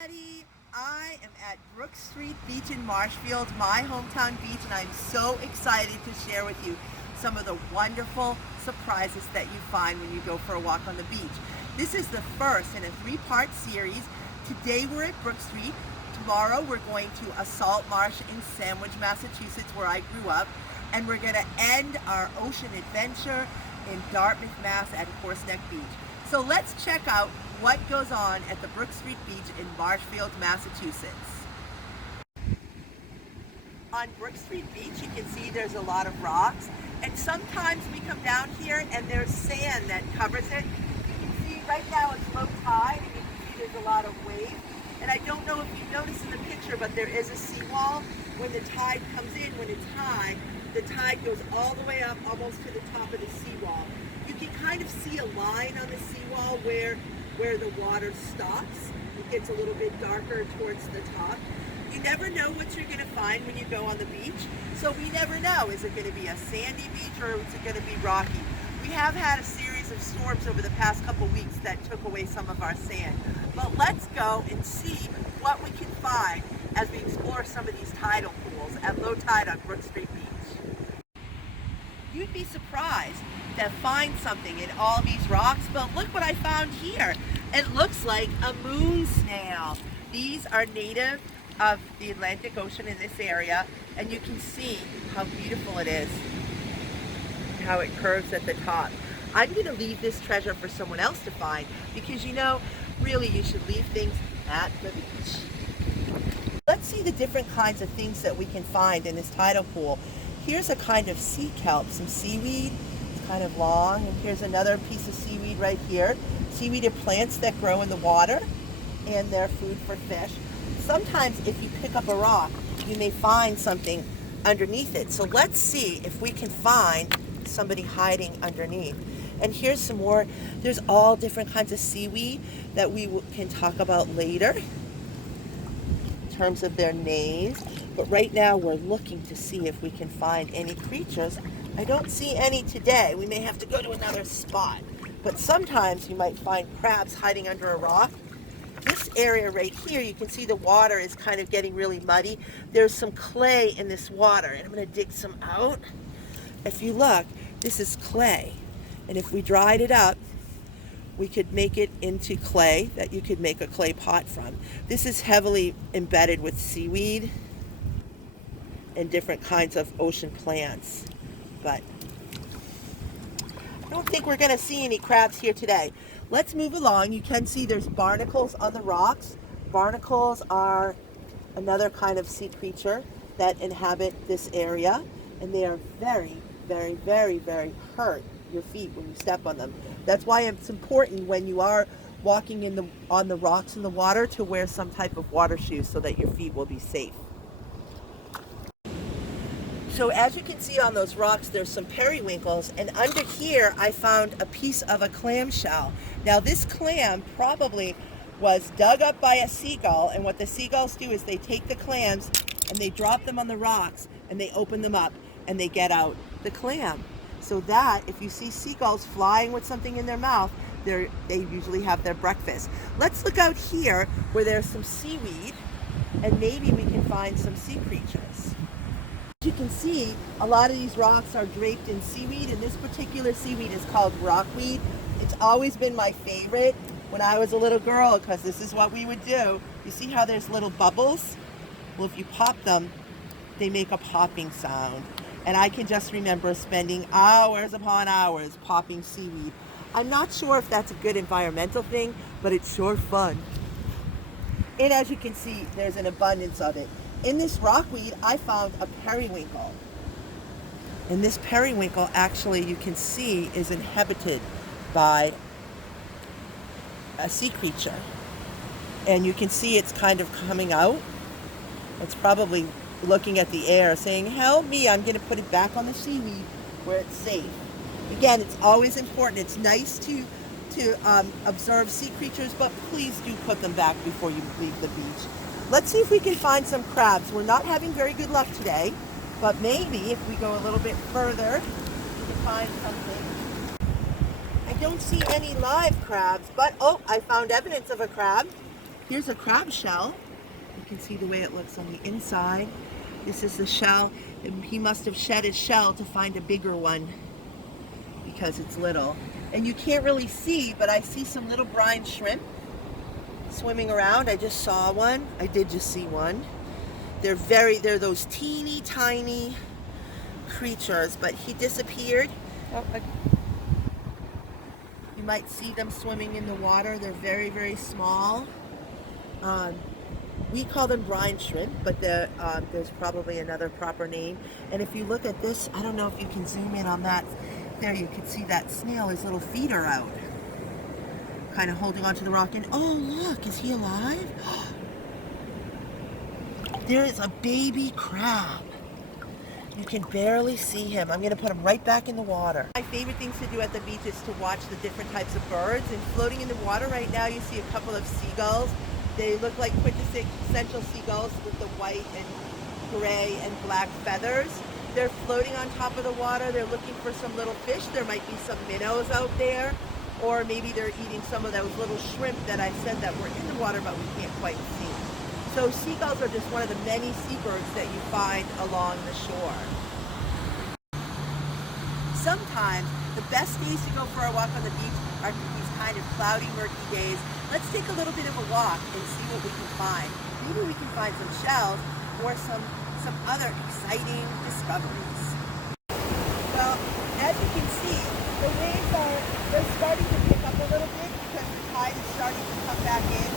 Everybody. I am at Brook Street Beach in Marshfield, my hometown beach, and I'm so excited to share with you some of the wonderful surprises that you find when you go for a walk on the beach. This is the first in a three-part series. Today we're at Brook Street. Tomorrow we're going to Assault Marsh in Sandwich, Massachusetts, where I grew up, and we're going to end our ocean adventure in Dartmouth, Mass at Horseneck Beach. So let's check out what goes on at the Brook Street Beach in Marshfield, Massachusetts. On Brook Street Beach, you can see there's a lot of rocks, and sometimes we come down here and there's sand that covers it. You can see right now it's low tide, and you can see there's a lot of waves. And I don't know if you noticed in the picture, but there is a seawall. When the tide comes in, when it's high, the tide goes all the way up almost to the top of the seawall. You can kind of see a line on the seawall where the water stops. It gets a little bit darker towards the top. You never know what you're going to find when you go on the beach. So we never know. Is it going to be a sandy beach or is it going to be rocky? We have had a series of storms over the past couple weeks that took away some of our sand. But let's go and see what we can find as we explore some of these tidal pools at low tide on Brook Street Beach. You'd be surprised to find something in all these rocks, but look what I found here. It looks like a moon snail. These are native of the Atlantic Ocean in this area, and you can see how beautiful it is, how it curves at the top. I'm going to leave this treasure for someone else to find because, you know, really you should leave things at the beach. Let's see the different kinds of things that we can find in this tidal pool. Here's a kind of sea kelp, some seaweed. It's kind of long, and here's another piece of seaweed right here. Seaweed are plants that grow in the water, and they're food for fish. Sometimes if you pick up a rock, you may find something underneath it. So let's see if we can find somebody hiding underneath. And here's some more. There's all different kinds of seaweed that we can talk about later in terms of their names. But right now we're looking to see if we can find any creatures. I don't see any today. We may have to go to another spot. But sometimes you might find crabs hiding under a rock. This area right here, you can see the water is kind of getting really muddy. There's some clay in this water, and I'm going to dig some out. If you look, this is clay. And if we dried it up, we could make it into clay that you could make a clay pot from. This is heavily embedded with seaweed and different kinds of ocean plants. But I don't think we're going to see any crabs here today. Let's move along. You can see there's barnacles on the rocks. Barnacles are another kind of sea creature that inhabit this area, and they are very, very, very, very hurt your feet when you step on them. That's why it's important when you are walking on the rocks in the water to wear some type of water shoes so that your feet will be safe. So as you can see on those rocks, there's some periwinkles, and under here I found a piece of a clam shell. Now this clam probably was dug up by a seagull, and what the seagulls do is they take the clams and they drop them on the rocks and they open them up and they get out the clam. So that if you see seagulls flying with something in their mouth, they usually have their breakfast. Let's look out here where there's some seaweed, and maybe we can find some sea creatures. You can see a lot of these rocks are draped in seaweed, and this particular seaweed is called rockweed. It's always been my favorite when I was a little girl because this is what we would do. You see how there's little bubbles? Well, if you pop them, they make a popping sound. And I can just remember spending hours upon hours popping seaweed. I'm not sure if that's a good environmental thing, but it's sure fun. And as you can see, there's an abundance of it. In this rockweed, I found a periwinkle. And this periwinkle, actually, you can see, is inhabited by a sea creature. And you can see it's kind of coming out. It's probably looking at the air saying, help me, I'm going to put it back on the seaweed where it's safe. Again, it's always important. It's nice to observe sea creatures, but please do put them back before you leave the beach. Let's see if we can find some crabs. We're not having very good luck today, but maybe if we go a little bit further, we can find something. I don't see any live crabs, but oh, I found evidence of a crab. Here's a crab shell. You can see the way it looks on the inside. This is the shell. He must have shed his shell to find a bigger one because it's little. And you can't really see, but I see some little brine shrimp swimming around. I just saw one. I did just see one. They're those teeny tiny creatures, but he disappeared. Oh, you might see them swimming in the water. They're very, very small. We call them brine shrimp, but there's probably another proper name. And if you look at this, I don't know if you can zoom in on that. There, you can see that snail, his little feet are out, kind of holding onto the rock. And oh, look, is he alive? There is a baby crab. You can barely see him. I'm going to put him right back in the water. My favorite things to do at the beach is to watch the different types of birds. And floating in the water right now, you see a couple of seagulls. They look like quintessential seagulls with the white and gray and black feathers. They're floating on top of the water. They're looking for some little fish. There might be some minnows out there, or maybe they're eating some of those little shrimp that I said that were in the water, but we can't quite see. So seagulls are just one of the many seabirds that you find along the shore. Sometimes the best days to go for a walk on the beach are these kind of cloudy, murky days. Let's take a little bit of a walk and see what we can find. Maybe we can find some shells or some other exciting discoveries. Well, as you can see, the waves they're starting to pick up a little bit because the tide is starting to come back in.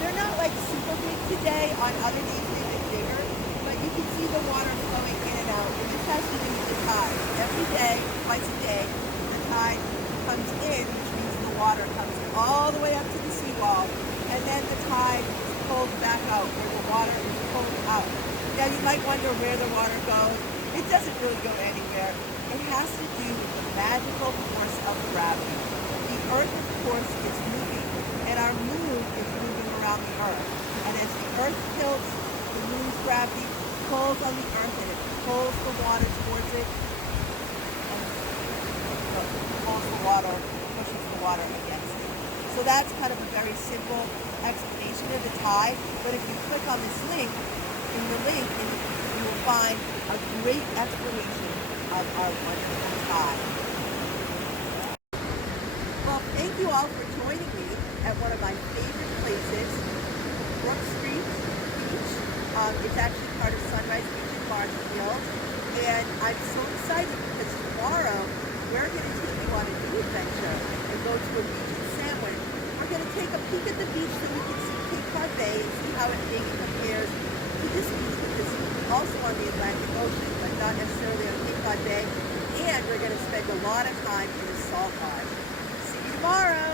They're not like super big today. On other days they've been bigger, but you can see the water flowing in and out. And this has to do with the tide. Every day, twice a day, the tide comes in, which means the water comes all the way up to the seawall, and then the tide is pulled back out, where the water is pulled out. Now you might wonder where the water goes. It doesn't really go anywhere. It has to do with the magical force of gravity. The Earth, of course, is moving, and our moon is moving around the Earth. And as the Earth tilts, the moon's gravity pulls on the Earth, and it pulls the water towards it, and pulls the water, pushes the water against it. So that's kind of a very simple explanation of the tide. But if you click on this link, you will find a great explanation of our wonderful tide. Well, thank you all for joining me at one of my favorite places, Brook Street Beach. It's actually part of Sunrise Beach in Marshfield. And I'm so excited because tomorrow we're going to take you on a new adventure and go to a beach in Sandwich. We're going to take a peek at the beach so we can see Cape Cod Bay and see how it maybe compares to this beach, which is also on the Atlantic Ocean, but not necessarily on Cape Cod Bay. And we're going to spend a lot of time in the salt marsh. See you tomorrow.